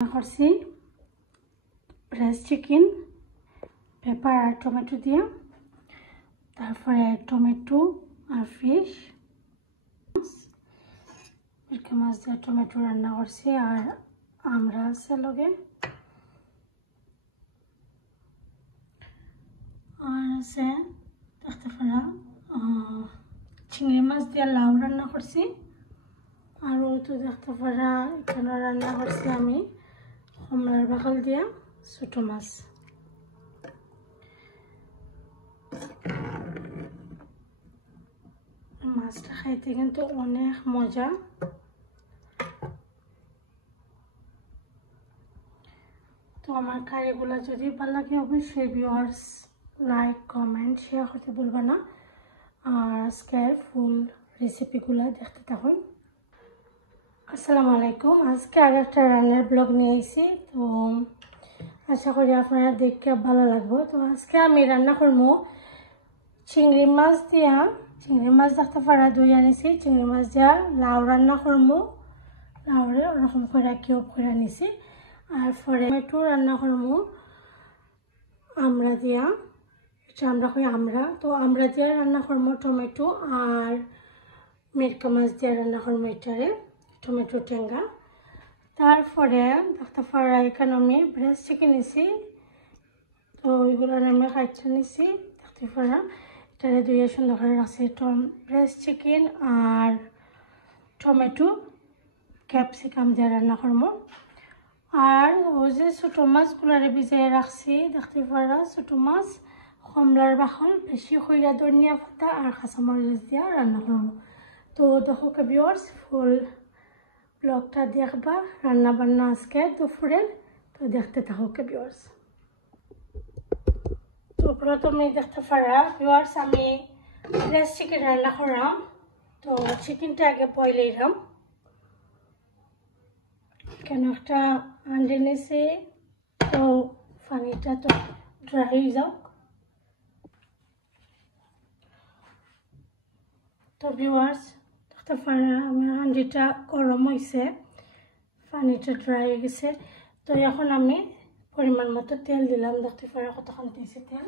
করছি breast chicken paper আর tomato দিয়ে, তারপরে টমেটো আর ফিশ মিরকা মাছ দিয়ে টমেটো রান্না করছি। আর আমরা আছে লগে আর আছে দেখতে পারা চিংড়ি মাছ দিয়ে লাউ রান্না করছি। আর তো দেখতে পারা এখানে রান্না করছি আমি কমলার বাকল দিয়া ছোট মাছ। মাছটা খাইতে কিন্তু অনেক মজা। তো আমার কারিগুলা যদি ভালো লাগে অবশ্যই ভিউয়ার্স লাইক কমেন্ট শেয়ার করতে ভুলবা না। আর আজকের ফুল রেসিপিগুলা দেখতে থাকুন। আসসালামু আলাইকুম। আজকে আর একটা রান্নার ব্লগ নিয়ে এসেছি, তো আশা করি আপনারা দেখতে ভালো লাগবে। তো আজকে আমি রান্না করবো চিংড়ি মাছ দিয়া, চিংড়ি মাছ দেখতে পারা দুই আনিছি, চিংড়ি মাছ দিয়া লাউ রান্না করবো। লাউরে ওরকম করে কিউব করে নিছি। আর পরে টমেটো রান্না করবো আমরা দিয়া, এটা আমরা কই আমরা, তো আমরা দিয়া রান্না করবো টমেটো। আর মিরকা মাছ দিয়ে রান্না করবো এটারে টমেটো টেঙ্গা। তারপরে দেখতে পারা এখানে আমি ব্রেস্ট চিকেন নিছি, তো ওইগুলো আমি কাটতে নিছি। দেখতে পারা এটারে দুইয়ে সুন্দর করে রাখছি ব্রেস্ট চিকেন আর টমেটো ক্যাপসিকাম দিয়ে রান্না করবো। আর ওই যে ছোটো মাছগুলারে ভিজিয়ে রাখছি, দেখতে পারা ছোটো মাছ কমলার বাকল বেশি খইরা ধনিয়া পাতা আর কাঁচামরিচ দিয়ে রান্না করবো। তো দেখো ভিউয়ার্স ফুল ব্লগটা দেখবা রান্না বান্না আজকে দুপুরের, তো দেখতে থাকো ভিউয়ার্স। তো প্রথমে দেখতে পারা ভিউয়ার্স আমি ব্রেস্ট চিকেন রান্না করলাম। তো চিকেনটা আগে বয়েল দিলাম, কেন একটা আন্ডে নিয়েছি, তো পানিটা তো ড্রাই হয়ে যাও। তো ভিউয়ার্স দেখতে পারা আমার হাঁড়িটা গরম হয়েছে, পানিটা ড্রাই হয়ে গেছে। তো এখন আমি পরিমাণ মতো তেল দিলাম, দেখতে পারা কতক্ষণ দিয়েছি তেল।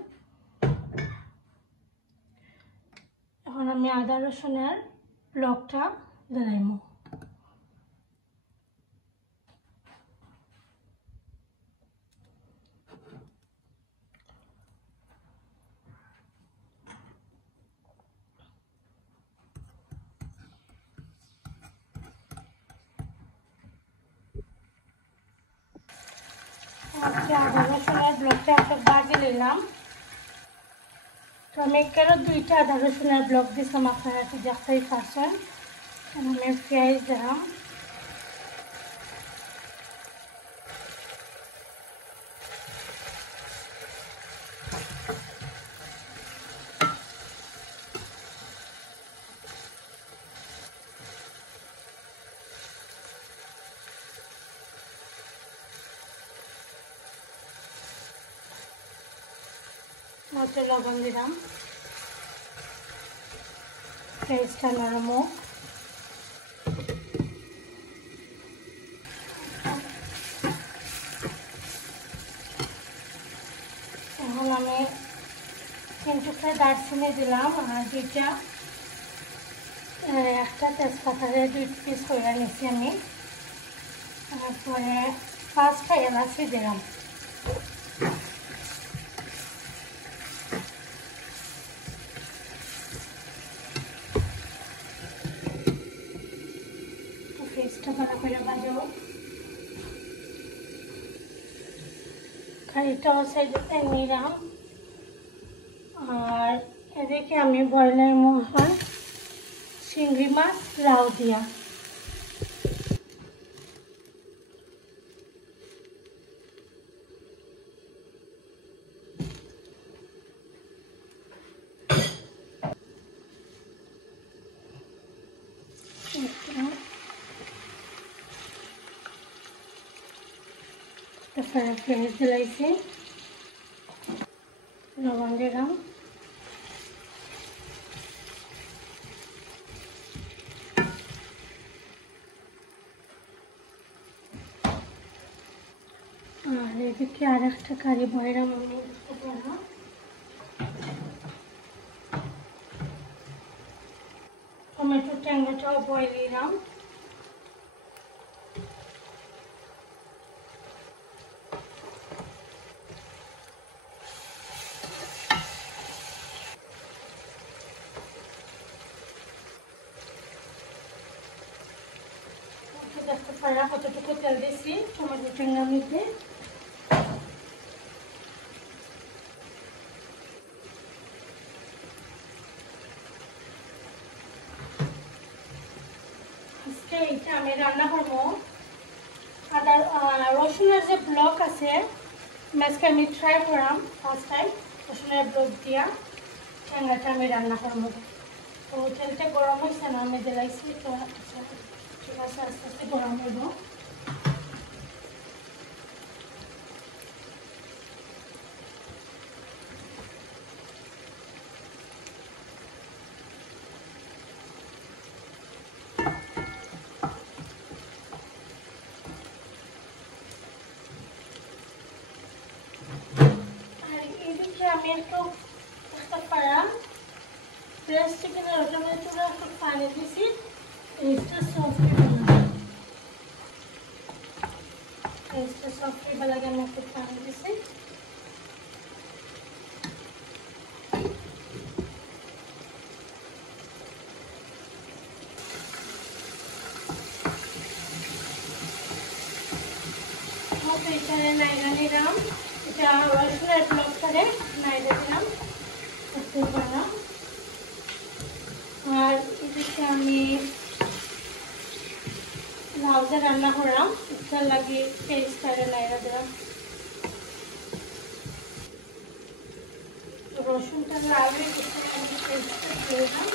এখন আমি আদা রসুনের ব্লকটা দিলাম। আদা রসুনের ব্লকটা একটা বাজে নিলাম। তো আমি কেন দুইটা আদা রসুনের ব্লক দিয়েছিলাম, আপনারা কি দেখতেই পাচ্ছেন। আমি পেঁয়াজ দিলাম, মতো লবণ দিলাম, পেঁয়াজটা নরম হোক। এখন আমি 3 টুকরা দারচিনি দিলাম আর একটা তেজপাতারে 2 পিস করে নিচ্ছি আমি। তারপরে 5টা এলাচি দিলাম। পেঁয়াজটা ভালো করে ভাজবো। কারিটা সাইডে নিলাম। আর এদিকে আমি বয়লার মশলা চিংড়ি মাছ লাউ দিয়া, পেঁয়াজ দিলাইছি, লবণ দিলাম, এদিকে আর একটা কারি বয়রা টমেটো ট্যাংরাটাও বয়েল দিলাম। দেখতে পারা কতটুকু তেল দিয়েছি টমেটো ট্যাংরার মধ্যে। আজকে এইটা আমি রান্না করবো আদা রসুনের যে ব্লক আছে আজকে আমি ট্রাই করলাম ফার্স্ট টাইম রসুনের ব্লক দিয়া ট্যাংরাটা আমি রান্না করবো। তো তেলটা গরম হয়েছে না আমি দিলাইছি, তো ঠিক আছে আস্তে আস্তে গরম হইব। আর এদিকে আমি একটু ফ্রেশ চিকেনের ওটার চুলা একটু পানি দিয়েছি, রেস্টটা সফট হইবার লাগে আমি একটু পানি দিয়েছি। এখানে নাইরা নিলাম, এটা রসুনের ব্লক করে নাইরা দিলাম করতে পারলাম। আর এদিকে আমি লাউজা রান্না করলাম, এটার লাগে পেস্টটারে নাইরা দিলাম। রসুনটা লাল হয়ে গেছে, আমি পেস্টটা দিয়ে দিলাম।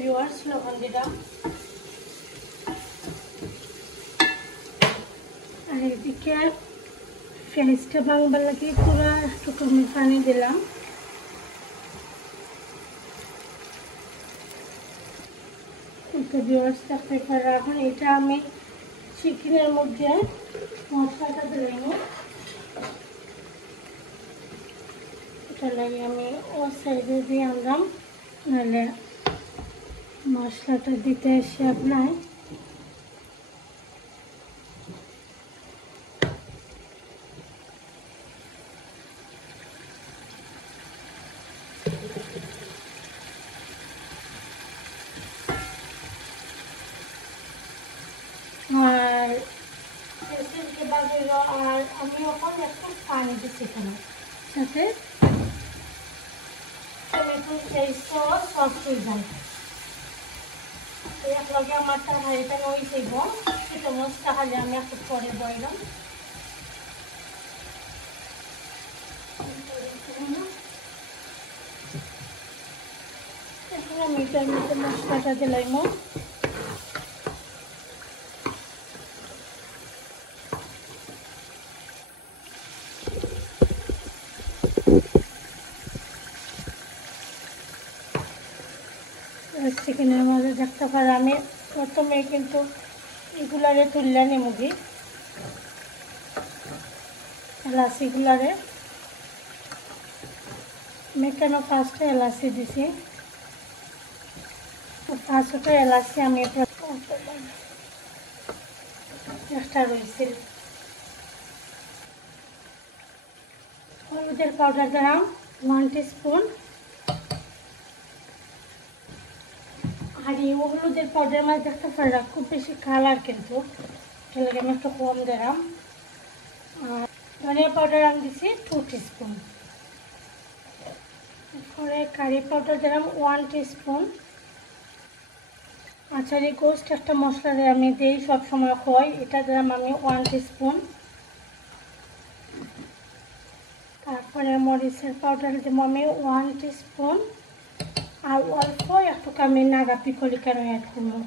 ভিউয়ার্স লবণ দিলাম। আর এদিকে পেঁয়াজটা ভাঙবার লাগে পুরো একটু কমে পানি দিলাম। ভিউয়ার্স দেখতে পারা এখন এটা আমি চিকেনের মধ্যে মশলাটা দিলাম। এটা লাগে আমি ও সাইডে দিয়ে আনলাম, নাহলে মশলাটা দিতে এসে আপনার আর আর আমি এখন একটু পানি দিচ্ছি এখানে, সাথে টমেটো পেস্টও সফট হয়ে যায়। একলগে আমার তরকারিটা ওই যাইব, ছোটো মাছটা খালি আমি একটু পরে বইলাম। এখন আমি এটার মধ্যে মশলাটা দিলাম। চিকেনের মধ্যে দেখতে পারে আমি প্রথমে কিন্তু এগুলারে তুললে নেমুগি, এলাচিগুলারে আমি কেন ফার্স্টে এলাচি দিছি, ফার্স্টে এলাচি আমি একটা রয়েছিল। হলুদের পাউডার দিলাম 1 টিস্পুন। আর এই হলুদের পাউডার মাঝে দেখতে পারা খুব বেশি কালার, কিন্তু এটাকে আমি একটু কম দিলাম। আর ধনিয়া পাউডার আমি দিছি 2 টিস্পুন। এরপরে কারি পাউডার দিলাম 1 টিস্পুন। আচ্ছা, এই গোস্ট একটা মশলা দিয়ে আমি দিই সবসময় খাই, এটা দিলাম আমি 1 টিস্পুন। তারপরে মরিচের পাউডার দিব আমি 1 টিস্পুন, আর অল্প একটু আমি নাগা পিকলিকার অ্যাড করবো।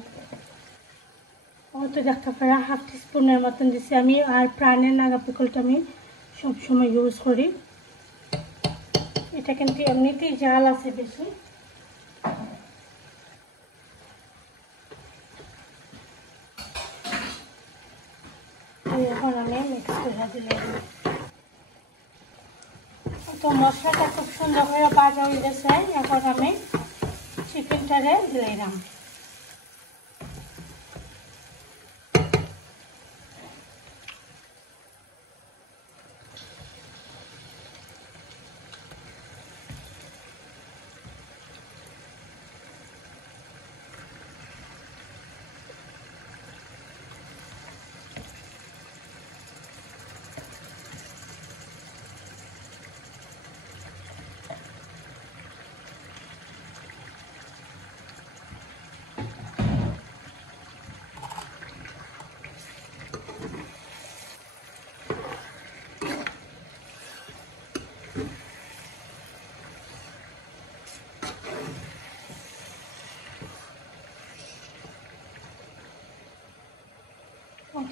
তো দেখতে পারা 1/2 টিস্পুনের মতন দিচ্ছি আমি। আর প্রাণের নাগা পিকলটা আমি সবসময় ইউজ করি, এটা কিন্তু এমনিতেই জাল আছে বেশি। এখন আমি মিক্স করে দিলাম। তো মশলাটা খুব সুন্দর করে ভাজা হয়ে গেছে, এখন আমি চিকেনটারে দিলাম।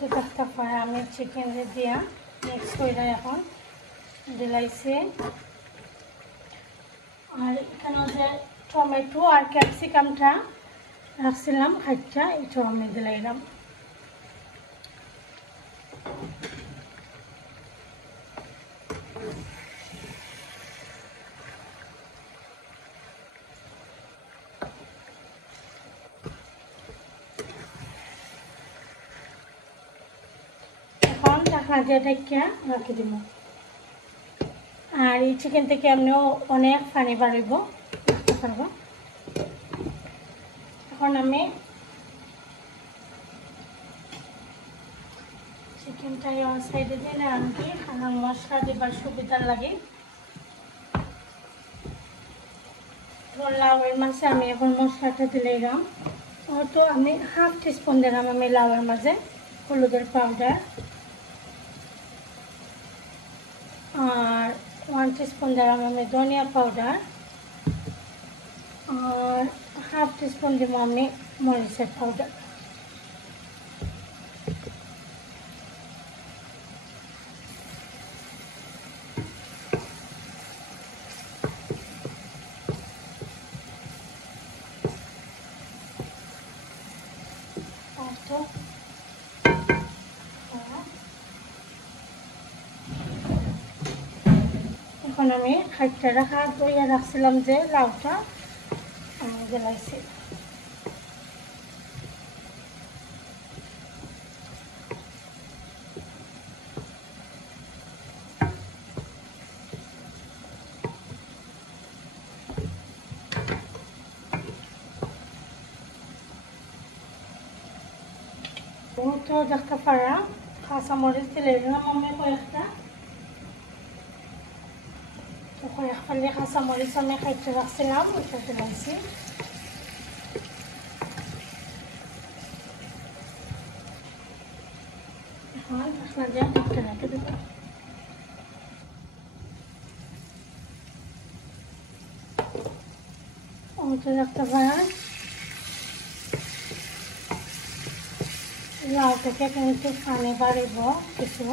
তো দেখতে পারে আমি চিকেন দিয়া মিক্স করে এখন দিলাইছি। আর এখানে যে টমেটো আর ক্যাপসিকামটা রাখছিলাম খাইটা, এটাও আমি দিলাইলাম। এখন ঢাকনা দিয়ে ঢেকে রাখি দিব। আর এই চিকেন থেকে এমনিও অনেক পানি বাড়িব, দেখতে পারবো। এখন আমি চিকেনটা অন সাইডে দিয়ে আনকি আর মশলা দেবার সুবিধার লাগে। লাউয়ের মাঝে আমি এখন মশলাটা দিলাম। তো আমি 1/2 টিস্পুন দিলাম আমি লাউয়ের মাঝে হলুদের পাউডার, আর 1 টিস্পুন দিলাম আমি ধনিয়া পাউডার, আর 1/2 টিস্পুন দিব আমি মরিচের পাউডার। এখন আমি খাইটা রাখা দইয়া রাখছিলাম যে লাউটা আমি দিলাইছি। তো দেখতে পারা কাঁচামরিচ দিলাম আমি কয়েকটা। তো কয়েক ফালি কাঁচামরিচ আমি খাইতে রাখছিলাম, ওটা দিলাইছি। এখন ঢাকনা দিয়ে ঢেকে রেখে দেব। তো দেখতে পারা লাউ থেকে কিন্তু পানি বাড়িব কিছু।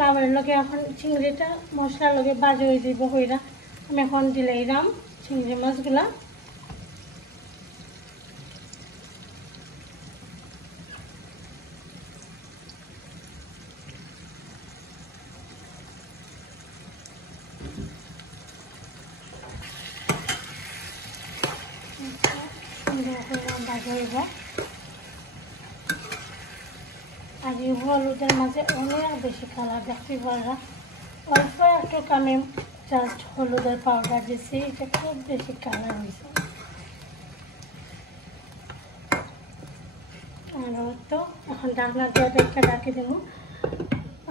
লাউয়ের লগে এখন চিংড়িটা মশলার লগে বাজি হয়ে যাব হইরা আমি এখন দিলাম চিংড়ি মাছগুলা। সুন্দর করে বাজি হইব। আর এই হলুদের মাঝে অনেক বেশি কালার দেখতে পারা, অল্প একটু আমি জাস্ট হলুদের পাউডার দিয়েছি, এটা খুব বেশি কালার হয়েছে। আর তো এখন ঢাকনা দিয়ে ঢেকে রাখি দেব।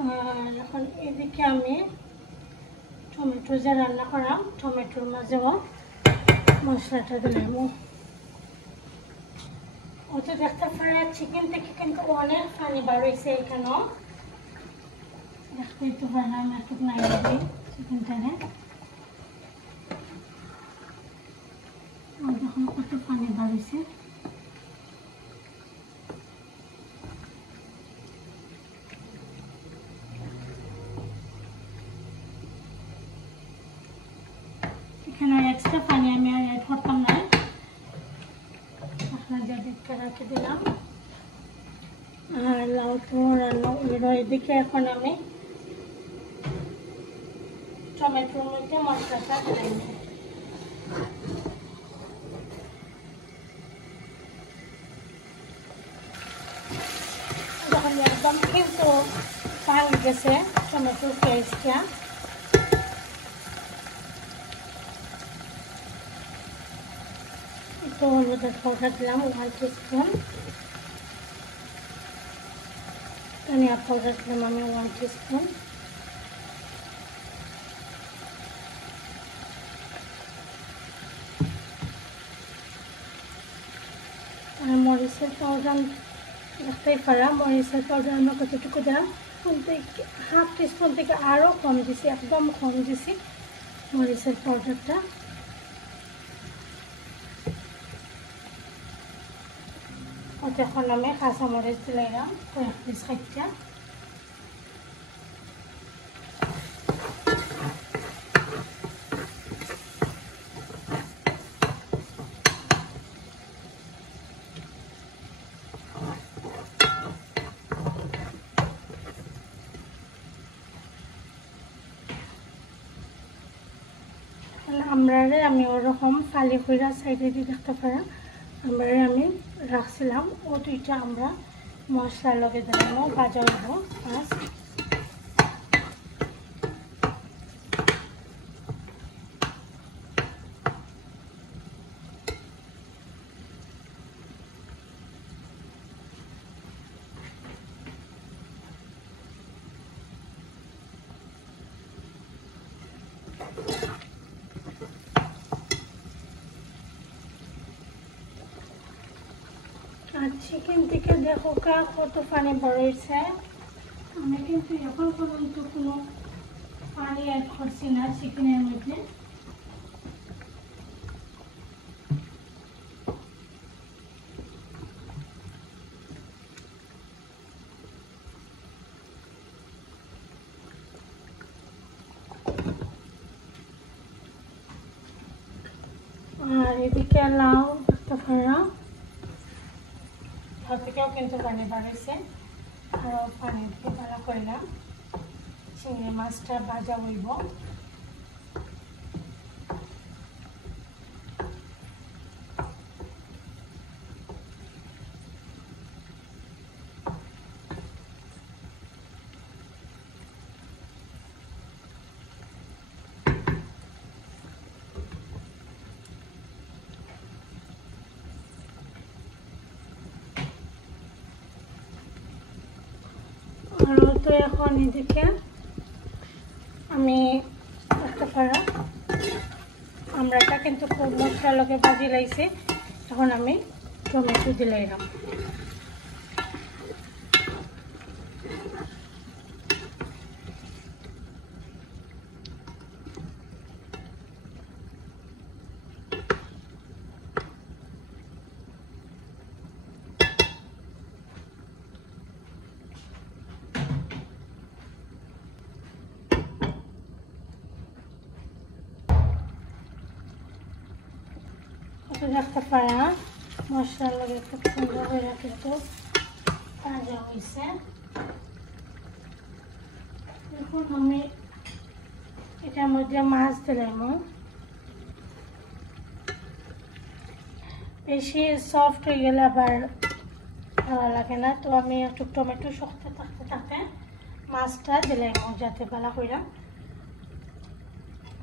আর এখন এদিকে আমি টমেটো যে রান্না করাম টমেটোর মাঝেও মশলাটা দিলাম। ও তো দেখতে পারে চিকেন থেকে কিন্তু অনেক পানি বার হয়েছে এখানেও দেখতেই তো পারে আমি একটু নাই দিই চিকেনটাকে দেখুন কত পানি বার হয়েছে এখানে এক্সট্রা পানি আমি আর অ্যাড করতাম না আপনাদের দিকটা রাখে দিলাম আর লাউ তো রান্না হলো এদিকে এখন আমি টমেটোর মধ্যে মশলাটা ঢেলে নিই যখন একদম কিন্তু পানি গেছে টমেটোর পেস্টটা একটু হলুদের পাউডার দিলাম 1 টিস্পুন ধনিয়া পাউডার দিলাম আমি 1 টিস্পুন আর মরিচের পাউডার দেখতেই পারা মরিচের পাউডার আমরা কতটুকু দিলাম হাফ টিস্পুন থেকে আরও কম দিছি একদম কম দিছি মরিচের পাউডারটা এখন আমি কাঁচামরিচ দিলাম কয়েক পিস খাইটা আমরারে আমি ওরকম ফালি কইরা সাইডে দিয়ে দেখতে পারেন আমরারে আমি রাখছিলাম ও দুইটা আমরা মশলা লগে দিলাম ভাজা হইব ফার্স্ট আর চিকেন থেকে দেখো কত পানি বেরোইছে আমি কিন্তু এখন পর্যন্ত কোনো পানি অ্যাড করছি না চিকেনের মধ্যে আর এদিকে লাউ দেখতে পারা থেকেও কিন্তু পানি বাড়াইছে আর পানি দিয়ে ভালো করলাম চিংড়ি মাছটা ভাজা হইব আর তো এখন এদিকে আমি একটা পারা আমরাটা কিন্তু খুব মশলা লগে ভাজি লাইছি এখন আমি টমেটো দিলাম দেখতে পারা মশলার লগে খুব সুন্দর হয়ে কিন্তু ভাজা হয়েছে এখন আমি এটার মধ্যে মাছ দিলাম বেশি সফট হয়ে গেলে আবার ভালো লাগে না তো আমি একটু টমেটো শক্ত থাকতে থাকতে মাছটা দিলাম যাতে ভালো করে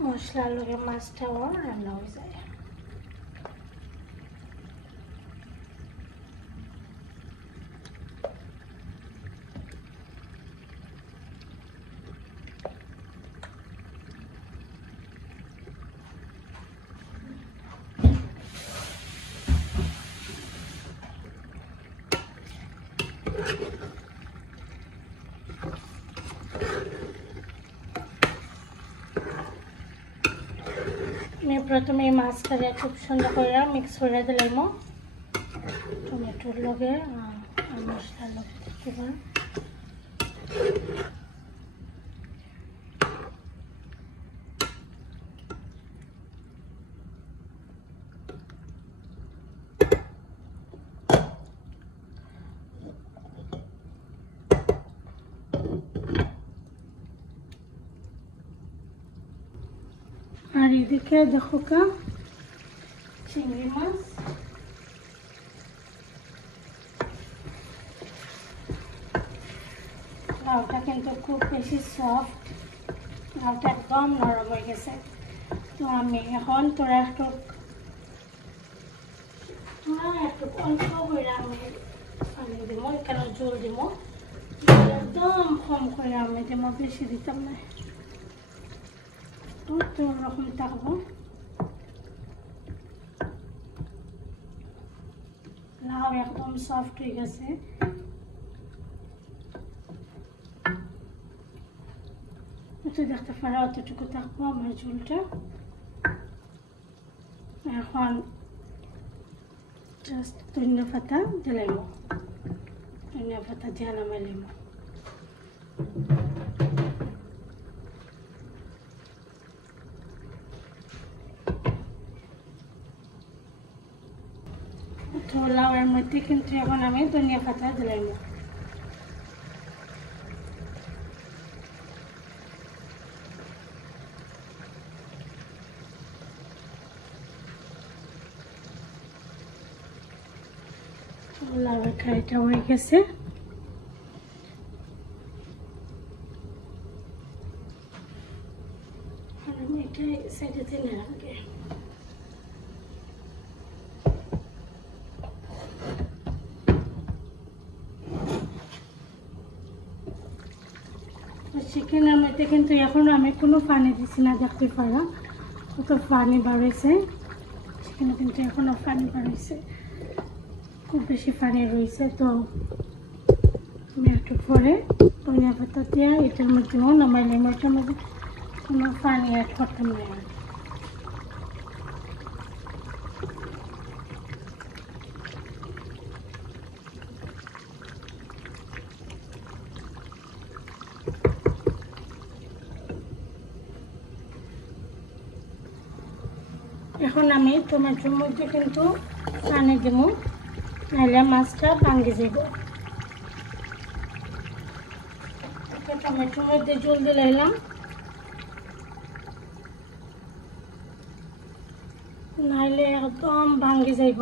মশলার লগে মাছটাও রান্না হয়ে যায় প্রথমে এই মাছটাকে খুব সুন্দর করে মিক্স করে দিলাম টমেটোর লগে আর মশলার লগে দেখতে পারেন। আর এদিকে দেখো কা চিংড়ি মাছ লাউটা কিন্তু খুব বেশি সফট, লাউটা একদম নরম হয়ে গেছে। তো আমি এখন তোরা একটু অল্প করে আমি পানি দিব, কেন জল দিব একদম কম করে আমি দিব, বেশি দিতাম না। তো ওরকম থাকবো, লাউ একদম সফট হয়ে গেছে। তো দেখতে পারো অতটুকু থাকবো আমার ঝোলটা। এখন জাস্ট ধনিয়া পাতা দিলাম, ধনিয়া পাতা দিয়ে নামাইলাম। তো লাউয়ের মধ্যে কিন্তু এখন আমি ধনিয়া পাতা দিলাম। লাউয়ের কারিটা হয়ে গেছে। আর আমি এটা সাইডে দিলে আগে চিকেনের মধ্যে কিন্তু এখন আমি কোনো পানি দিছি না, দেখতে পারা কত পানি বাড়িয়েছে চিকেনে, কিন্তু এখনো পানি বাড়িয়েছে, খুব বেশি পানি রয়েছে। তো আমি একটু পরে ধনিয়া পাতা দিয়ে এটার মধ্যে নামাইলাম, এটার মধ্যে কোনো পানি অ্যাড করতাম না। এখন আমি টমেটোর মধ্যে কিন্তু পানি দিব, নাহলে মাছটা ভাঙে যাব। টমেটোর মধ্যে জল দিলাম, নাহলে একদম ভাঙে যাইব।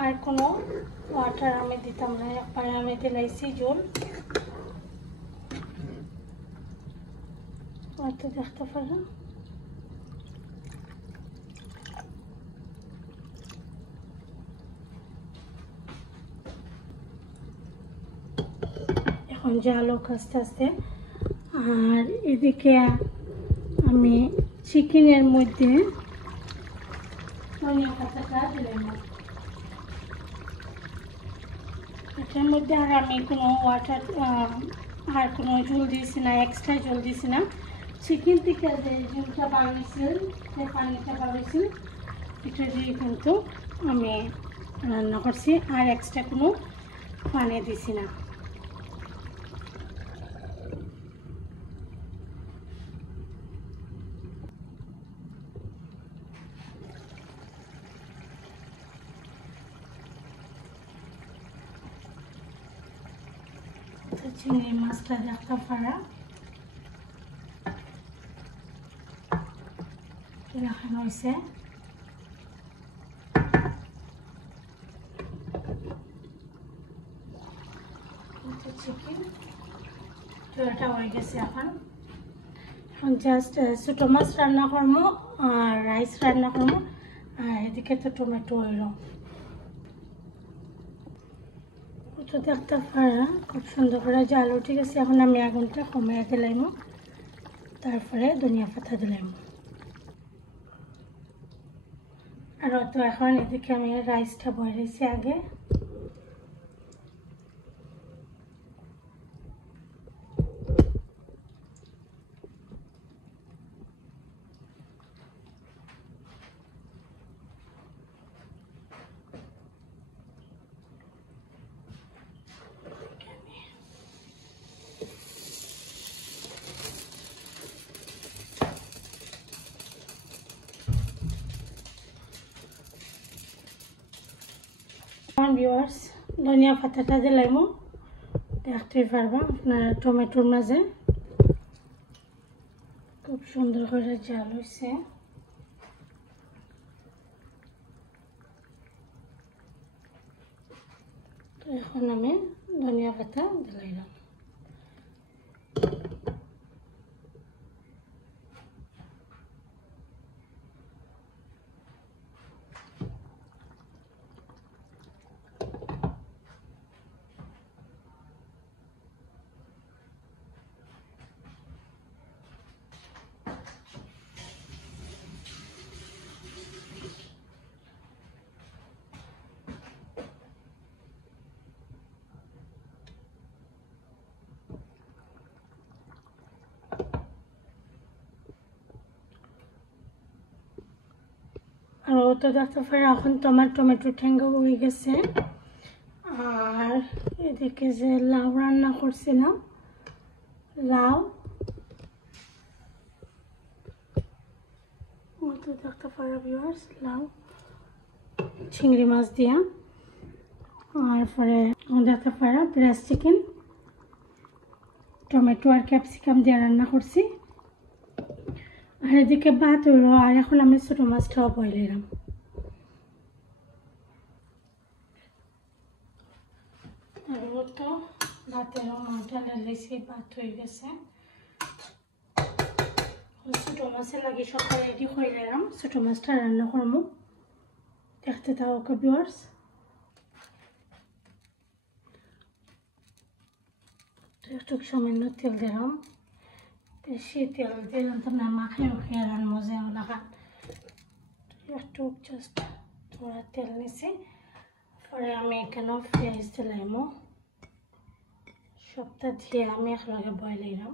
আর কোনো ওয়াটার আমি দিতাম না, একবারে আমি দিলাইছি জল। তো দেখতে পারো এখন জালুক আস্তে আস্তে। আর এদিকে আমি চিকেনের মধ্যে ধনিয়া পাতাটা দিলাম, এটার মধ্যে আর আমি কোনো ওয়াটার আর কোনো জল দিয়েছি না, এক্সট্রা জল দিয়েছি না। চিকেন থেকে যে জলটা বাড়িয়েছিল, যে পানিটা বাড়িয়েছিল, এটা দিয়ে কিন্তু আমি রান্না করছি, আর এক্সট্রা কোনো পানি দিছি না। চিংড়ি মাছটা দেখতে পারা রাখানো হয়েছে। চিকেন চুলাটা হয়ে গেছে। এখন জাস্ট ছোটো মাছ রান্না করবো আর রাইস রান্না করবো, আর এদিকে তো টমেটো হইল। তো দেখতে পারা খুব সুন্দর করে জাল উঠে গেছে। এখন আমি আগুনটা কমিয়ে দিলাম, তারপরে ধনিয়া পাতা দিলাম। আর তো এখন এদিকে আমি রাইসটা বয়েছি আগে। ভিউয়ার্স ধনিয়া পাতাটা দিলাইমু দেখতেই পারবা আপনারা টমেটোর মাঝে খুব সুন্দর করে জাল হয়েছে তো এখন আমি ধনিয়া পাতা দিলাইলাম আর তো দেখতে পারে এখন তোমার টমেটো ঠ্যাঙ্গা হয়ে গেছে আর এদিকে যে লাউ রান্না করছিলাম লাউ তো দেখতে পারো ভিউয়ার্স লাউ চিংড়ি মাছ দিয়া আর পরে দেখতে পারো ব্রেস্ট চিকেন টমেটো আর ক্যাপসিকাম দিয়ে রান্না করছি আর এদিকে ভাত হইল আর এখন আমি ছোটো মাছটাও বইলাম আর তো ভাতেরও মাছটা লেগেছে ভাত হয়ে গেছে ছোটো মাছের লাগে সকালে রেডি করে নিলাম ছোটো মাছটা রান্না করবো দেখতে থাকো ওকে ভিউয়ার্স একটু সামান্য তেল দিলাম বেশি তেল দিলাম তো না মাখিয়ে মাখিয়ে রান্না যায় লাগা একটু জাস্ট থোড়া তেল নিছি পরে আমি এখানেও পেঁয়াজ দিলাম সবটা দিয়ে আমি একলগে বইলাম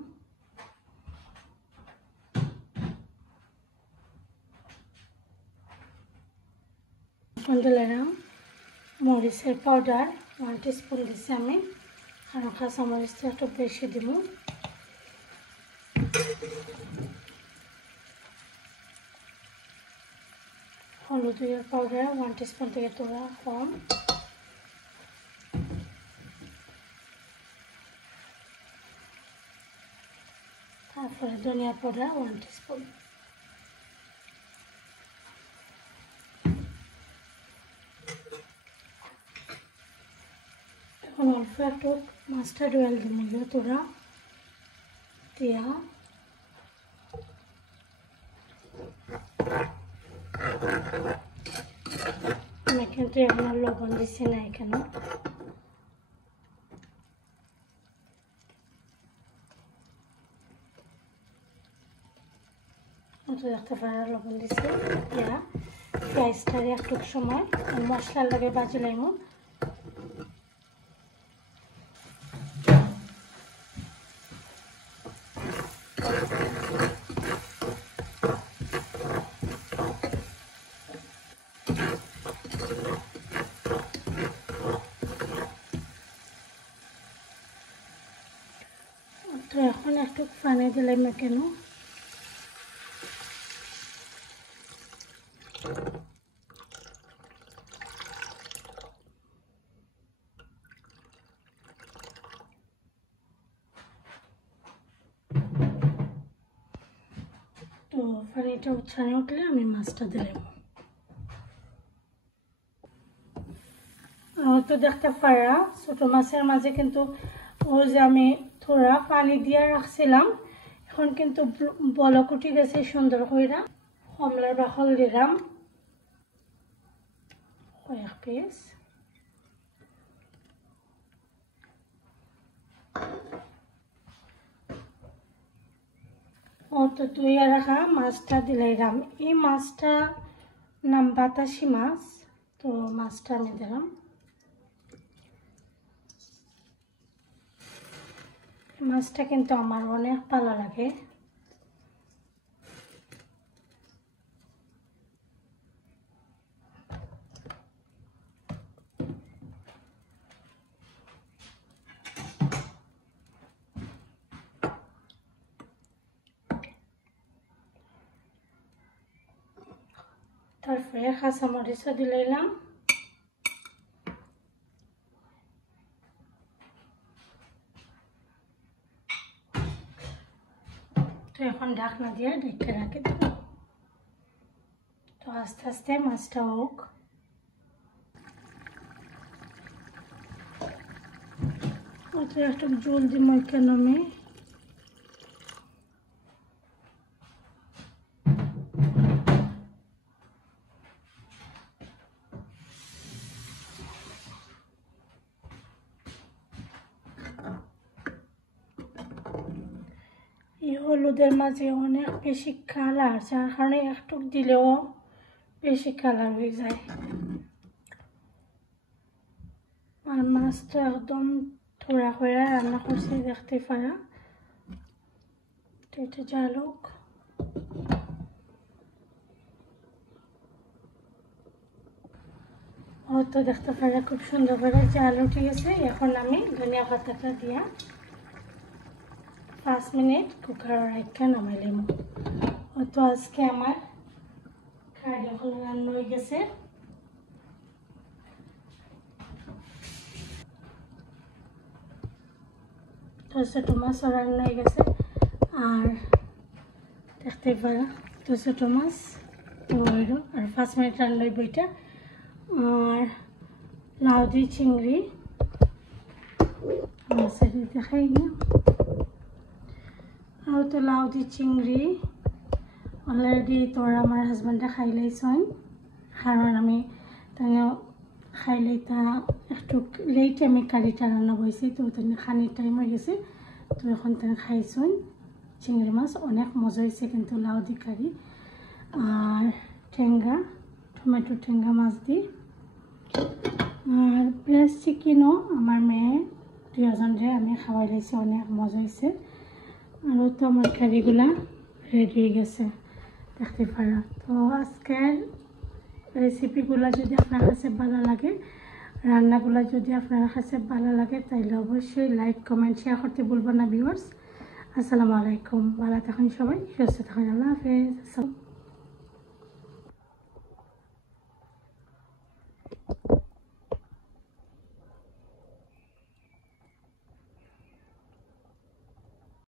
দিলাম মরিচের পাউডার 1 টিস্পুন দিছি আমি আর কাঁচা মরিচটা একটু বেশি দিব হলুদের পাউডার 1 টিস্পুন থেকে তোলা কম তারপরে ধনিয়া পাউডার 1 টিস্পুন এখন অল্প একটু মাস্টার্ড অয়েল দিলে তোরা দিয়া আমি কিন্তু এখন লবণ দিচ্ছি না এখানে দেখতে পারা লবণ দিচ্ছি দিয়া পেঁয়াজটারে একটু সময় মশলার লাগে বাজি লাইম তো এখন একটু পানি দিলাম কেন তো পানিটা উচ্ছানে উঠলে আমি মাছটা দিলাম তো দেখতে পারা ছোট মাছের মাঝে কিন্তু ওই যে আমি থোড়া পানি দিয়ে রাখছিলাম এখন কিন্তু বলক উঠে গেছে সুন্দর কইরা কমলার বাকল দিলাম কয়েক পিস তো ধুইয়া রাখা মাছটা দিলাম এই মাছটা নাম বাতাসি মাছ তো মাছটা আমি দিলাম মাছটা কিন্তু আমার অনেক ভালো লাগে তারপরে কাঁচামরিচও দিলাম তো এখন ঢাকনা দিয়ে ঢেকে রাখি দেব। তো আস্তে আস্তে মাছটা হোক। তো একটু জল দিব কেন আমি এই হলুদের মাঝে অনেক বেশি কালার, যার কারণে একটু দিলেও বেশি কালার হয়ে যায়। আর মাছ তো একদম থোড়া করে রান্না করছি, দেখতে পারা। তো এটা জাল হোক। তো দেখতে পারা খুব সুন্দর করে জাল উঠে গেছে। এখন আমি ধনিয়া পাতাটা দিয়া 5 মিনিট কুকার রাখা নামাইলাম। তো আজকে আমার খাই যখন রান্না হয়ে গেছে। তো ছোটো মাছ রান্না হয়ে গেছে। আর দেখতে পারা তো ছোটো মাছ আর 5 মিনিট রান্না হইব এটা। আর লাউ দিয়ে চিংড়ি মাছের দেখাই না। আর তো লাউ দিয়ে চিংড়ি অলরেডি তোর আমার হাজব্যান্ডে খাই লাইছেন, কারণ আমি তাকে খাইলে তা একটু লেট আমি কারিটা রান্না বইছি। তো তাই খানির টাইম হয়ে গেছে। তো এখন তাই খাইছেন চিংড়ি মাছ, অনেক মজা হয়েছে কিন্তু লাউ দি কারি। আর ঠেঙ্গা, টমেটো ঠেঙ্গা মাছ দি। আর ব্রেস্ট চিকেনও আমার মেয়ে 2জনরে আমি খাওয়াই লাইছি, অনেক মজা হয়েছে। আর তো আমার কারিগুলা রেডি হয়ে গেছে, দেখতে পারা। তো আজকের রেসিপিগুলা যদি আপনার কাছে ভালো লাগে, রান্নাগুলা যদি আপনার কাছে ভালো লাগে, তাইলে অবশ্যই লাইক কমেন্ট শেয়ার করতে ভুলবেন না ভিউয়ার্স। আসসালামু আলাইকুম, ভালো থাকুন সবাই, সুস্থ থাকুন, আল্লাহ হাফেজ।